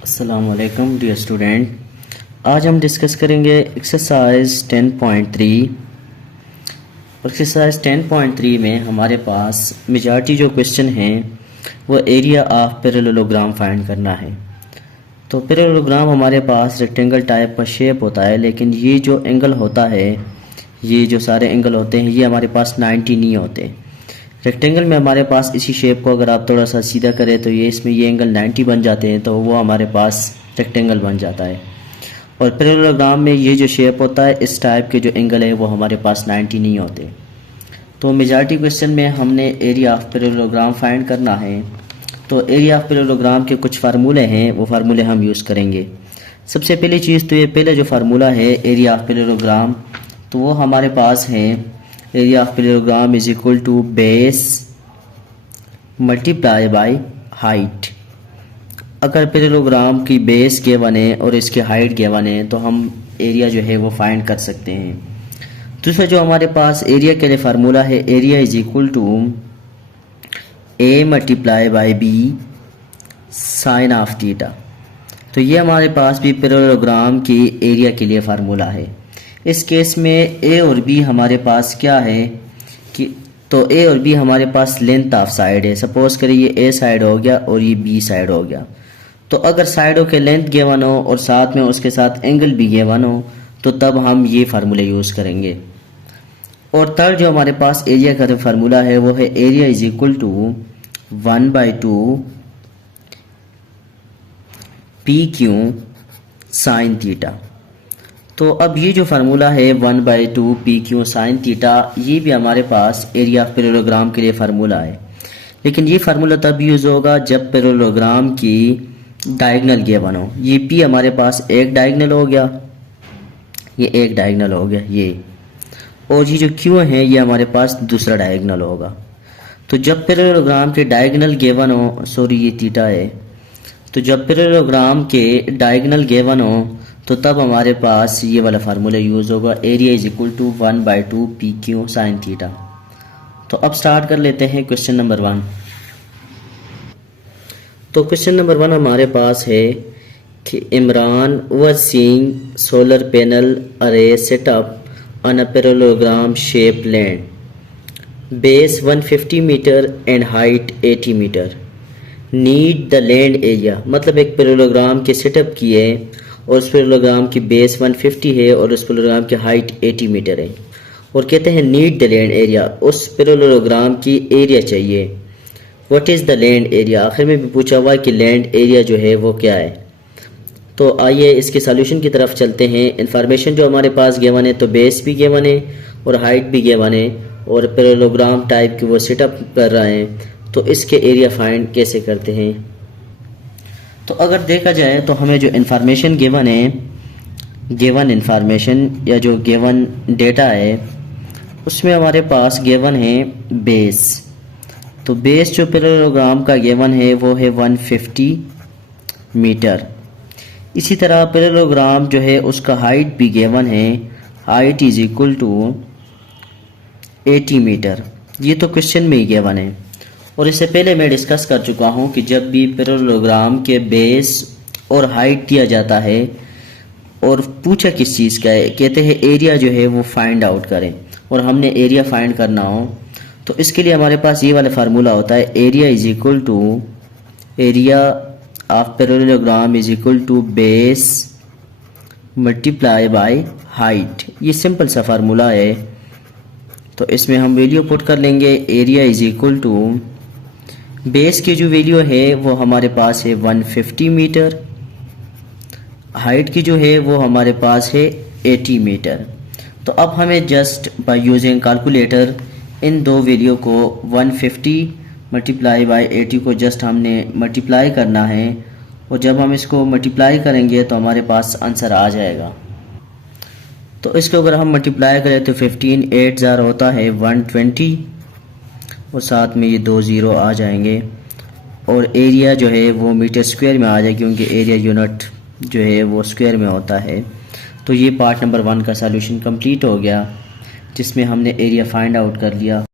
अस्सलामुअलैकुम dear student. आज हम डिस्कस करेंगे एक्सरसाइज 10.3। एक्सरसाइज 10.3 में हमारे पास मेजॉरिटी जो क्वेश्चन हैं वो एरिया ऑफ पैरेललोग्राम फाइंड करना है। तो पैरेललोग्राम हमारे पास रेक्टेंगल टाइप का शेप होता है, लेकिन ये जो एंगल होता है, ये जो सारे एंगल होते हैं, ये हमारे पास 90 नहीं होते। रेक्टेंगल में हमारे पास इसी शेप को अगर आप थोड़ा सा सीधा करें तो ये इसमें ये एंगल 90 बन जाते हैं, तो वो हमारे पास रेक्टेंगल बन जाता है। और पैरेललोग्राम में ये जो शेप होता है, इस टाइप के जो एंगल है वो हमारे पास 90 नहीं होते। तो मेजॉरिटी क्वेश्चन में हमने एरिया ऑफ पैरेललोग्राम फाइंड करना है। तो एरिया ऑफ पैरेललोग्राम के कुछ फार्मूले हैं, वो फार्मूले हम यूज़ करेंगे। सबसे पहली चीज़ तो ये पहले जो फार्मूला है एरिया ऑफ पैरेललोग्राम, तो वो हमारे पास है area of parallelogram is equal to base multiply by height. अगर पैरेललोग्राम की बेस गिवन है और इसकी हाइट गिवन है तो हम एरिया जो है वो फाइंड कर सकते हैं। दूसरा जो हमारे पास एरिया के लिए फार्मूला है, area is equal to A multiply by B sine of theta. तो ये हमारे पास भी पैरेललोग्राम की एरिया के लिए फार्मूला है। इस केस में ए और बी हमारे पास क्या है कि तो ए और बी हमारे पास लेंथ ऑफ साइड है। सपोज करिए ये ए साइड हो गया और ये बी साइड हो गया। तो अगर साइडों के लेंथ गिवन हो और साथ में उसके साथ एंगल भी गिवन हो तो तब हम ये फार्मूले यूज़ करेंगे। और थर्ड जो हमारे पास एरिया का फार्मूला है वो है area is equal to 1/2 P Q sine theta. तो अब ये जो फार्मूला है 1/2 पी क्यू साइन थीटा, ये भी हमारे पास एरिया ऑफ पैरेललोग्राम के लिए फार्मूला है। लेकिन ये फार्मूला तब यूज़ होगा जब पैरेललोग्राम की डायगोनल गिवन हो। ये पी हमारे पास एक डायगोनल हो गया, ये एक डायगोनल हो गया ये, और ये जो क्यू है ये हमारे पास दूसरा डायगोनल होगा। तो जब पैरेललोग्राम के डायगोनल गिवन हो, सॉरी ये थीटा है, तो जब पैरेललोग्राम के डायगोनल गिवन हो तो तब हमारे पास ये वाला फार्मूला यूज़ होगा, area is equal to 1/2 P Q sine theta. तो अब स्टार्ट कर लेते हैं क्वेश्चन नंबर 1। तो क्वेश्चन नंबर 1 हमारे पास है कि Imran was seeing solar panel array setup on a parallelogram shape land base 150 meter and height 80 meter. Need the land area, मतलब एक पैरेललोग्राम के सेटअप की है और उस पैरेललोग्राम की बेस 150 है और उस पैरेललोग्राम की हाइट 80 मीटर है, और कहते हैं नीड द लैंड एरिया, उस पैरेललोग्राम की एरिया चाहिए। What is the land area, आखिर में भी पूछा हुआ है कि लैंड एरिया जो है वो क्या है। तो आइए इसके सॉल्यूशन की तरफ चलते हैं। इन्फॉर्मेशन जो हमारे पास गिवन है, तो बेस भी गिवन है और हाइट भी गिवन है और पैरेललोग्राम टाइप की वो सेटअप कर रहे हैं, तो इसके एरिया फाइंड कैसे करते हैं। तो अगर देखा जाए तो हमें जो इन्फॉर्मेशन गिवन है, गिवन इन्फॉर्मेशन या जो गिवन डेटा है, उसमें हमारे पास गिवन है बेस। तो बेस जो पैरेललोग्राम का गिवन है वो है 150 मीटर। इसी तरह पैरेललोग्राम जो है उसका हाइट भी गिवन है, height is equal to 80 metre. ये तो क्वेश्चन में ही गिवन है और इससे पहले मैं डिस्कस कर चुका हूँ कि जब भी पैरेललोग्राम के बेस और हाइट दिया जाता है और पूछा किस चीज़ का है, कहते हैं एरिया जो है वो फाइंड आउट करें, और हमने एरिया फाइंड करना हो तो इसके लिए हमारे पास ये वाला फार्मूला होता है, area is equal to area of parallelogram is equal to base multiply by height. ये सिंपल सा फार्मूला है, तो इसमें हम वैल्यू पुट कर लेंगे। Area is equal to base की जो वैल्यू है वो हमारे पास है 150 मीटर, हाइट की जो है वो हमारे पास है 80 मीटर। तो अब हमें जस्ट बाय यूजिंग कैलकुलेटर इन दो वैल्यू को 150 मल्टीप्लाई बाय 80 को जस्ट हमने मल्टीप्लाई करना है, और जब हम इसको मल्टीप्लाई करेंगे तो हमारे पास आंसर आ जाएगा। तो इसको अगर हम मल्टीप्लाई करें तो 15 8 ज़ार होता है 120, और साथ में ये 2 ज़ीरो आ जाएंगे, और एरिया जो है वो मीटर स्क्वायर में आ जाएगी क्योंकि एरिया यूनिट जो है वो स्क्वायर में होता है। तो ये पार्ट नंबर 1 का सॉल्यूशन कंप्लीट हो गया, जिसमें हमने एरिया फाइंड आउट कर लिया।